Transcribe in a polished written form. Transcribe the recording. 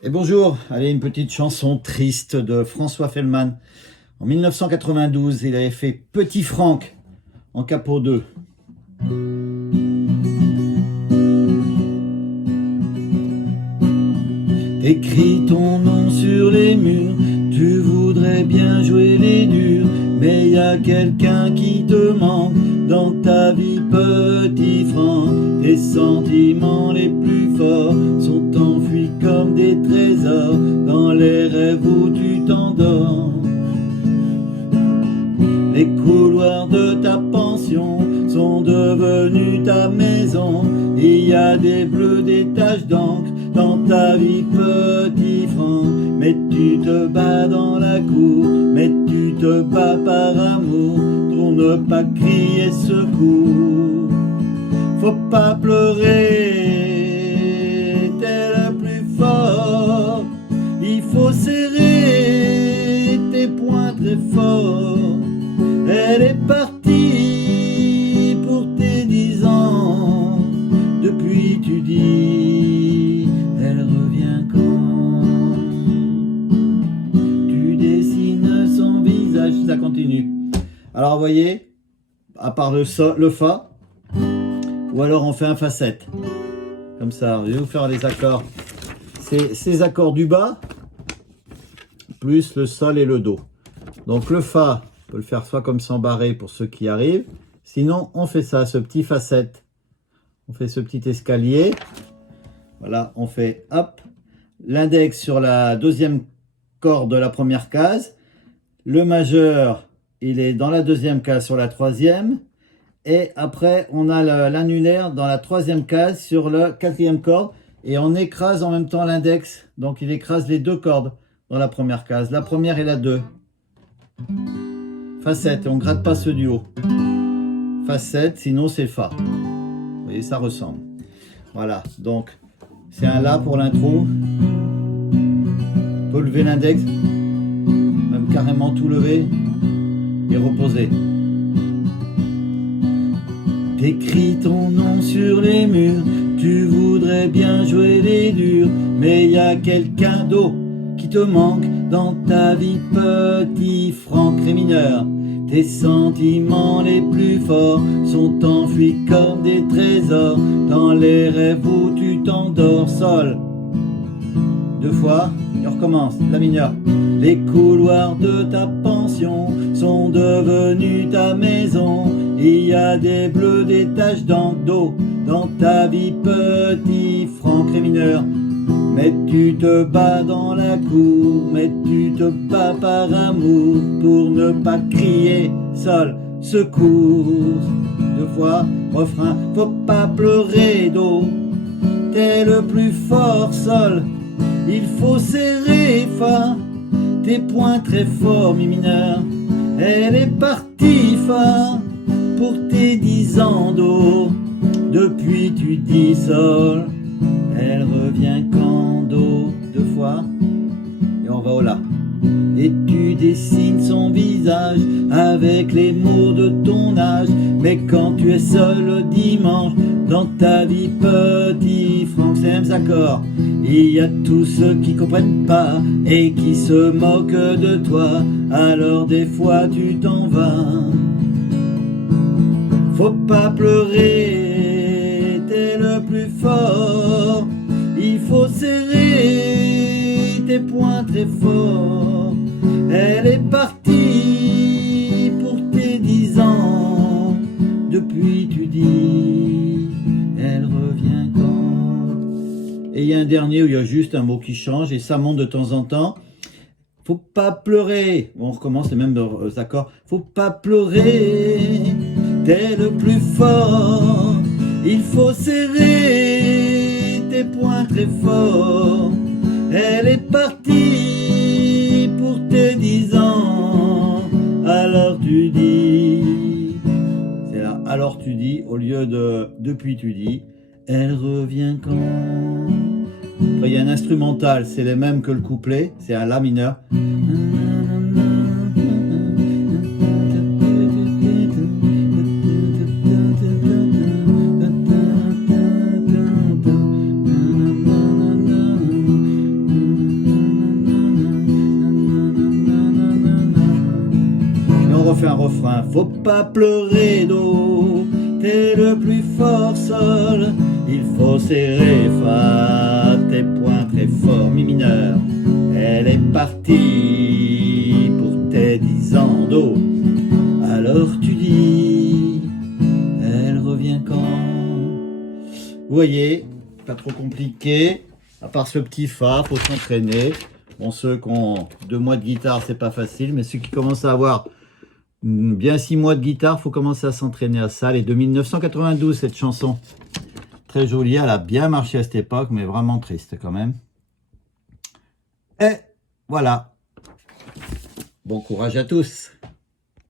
Et bonjour, allez, une petite chanson triste de François Fellman. En 1992, il avait fait Petit Franck en Capot 2. Écris ton nom sur les murs, tu voudrais bien jouer les durs, mais y a quelqu'un qui te manque dans ta vie, petit Franck. Tes sentiments les plus forts sont enfuis comme des trésors dans les rêves où tu t'endors. Les couloirs de ta pension sont devenus ta maison. Il y a des bleus, des taches d'encre dans ta vie, petit Franck. Mais tu te bats dans la cour, mais tu te bats par amour pour ne pas crier secours. Faut pas pleurer, t'es le plus fort. Il faut serrer tes poings très fort. Elle est partie pour tes 10 ans. Depuis tu dis, elle revient quand? Tu dessines son visage, ça continue. Alors vous voyez, à part le Fa, ou alors on fait un Fa 7. Comme ça, je vais vous faire les accords. C'est ces accords du bas, plus le Sol et le Do. Donc le Fa, on peut le faire soit comme sans barré pour ceux qui arrivent. Sinon, on fait ça, ce petit Fa 7. On fait ce petit escalier. Voilà, on fait hop. L'index sur la deuxième corde de la première case. Le majeur, il est dans la deuxième case sur la troisième. Et après, on a l'annulaire dans la troisième case sur la quatrième corde. Et on écrase en même temps l'index. Donc, il écrase les deux cordes dans la première case. La première et la 2. Fa 7, et on ne gratte pas ceux du haut. Fa 7, sinon c'est Fa. Vous voyez, ça ressemble. Voilà, donc c'est un La pour l'intro. On peut lever l'index, même carrément tout lever et reposer. T'écris ton nom sur les murs, tu voudrais bien jouer les durs, mais il y a quelqu'un d'autre qui te manque dans ta vie, petit Franck. Ré mineur. Tes sentiments les plus forts sont enfuis comme des trésors dans les rêves où tu t'endors. Sol. 2 fois, et on recommence. La mineur. Les couloirs de ta pension sont devenus ta maison. Il y a des bleus, des taches d'encre d'eau dans ta vie, petit Franck. Ré mineur. Mais tu te bats dans la cour, mais tu te bats par amour pour ne pas crier Sol, secours. 2 fois, refrain, faut pas pleurer Do. T'es le plus fort Sol, il faut serrer Fa. Tes poings très forts, Mi mineur. Elle est partie Fa pour tes 10 ans Do. Depuis tu dis Sol, elle revient quand? Do. 2 fois, et on va au La. Et tu dessines son visage avec les mots de ton âge. Mais quand tu es seul le dimanche dans ta vie, petit Franck, c'est les mêmes accords. Il y a tous ceux qui comprennent pas et qui se moquent de toi. Alors des fois tu t'en vas. Faut pas pleurer, t'es le plus fort. Il faut serrer tes poings très fort. Elle est partie pour tes 10 ans. Depuis tu dis, elle revient quand? Et il y a un dernier où il y a juste un mot qui change et ça monte de temps en temps. Faut pas pleurer. On recommence les mêmes accords. Faut pas pleurer, t'es le plus fort. Il faut serrer tes poings très fort. Elle est partie pour tes 10 ans. Alors tu dis, c'est là, alors tu dis, au lieu de depuis tu dis, elle revient quand? Après il y a un instrumental, c'est les mêmes que le couplet, c'est un La mineur. refait un refrain. Faut pas pleurer d'eau, t'es le plus fort sol. Il faut serrer fa, tes points très forts, mi mineur. Elle est partie pour tes 10 ans d'eau. Alors tu dis, elle revient quand? Vous voyez, pas trop compliqué. À part ce petit fa, faut s'entraîner. Bon, ceux qui ont 2 mois de guitare, c'est pas facile, mais ceux qui commencent à avoir bien 6 mois de guitare, faut commencer à s'entraîner à ça. Elle est de 1992, cette chanson. Très jolie, elle a bien marché à cette époque, mais vraiment triste quand même. Et voilà. Bon courage à tous.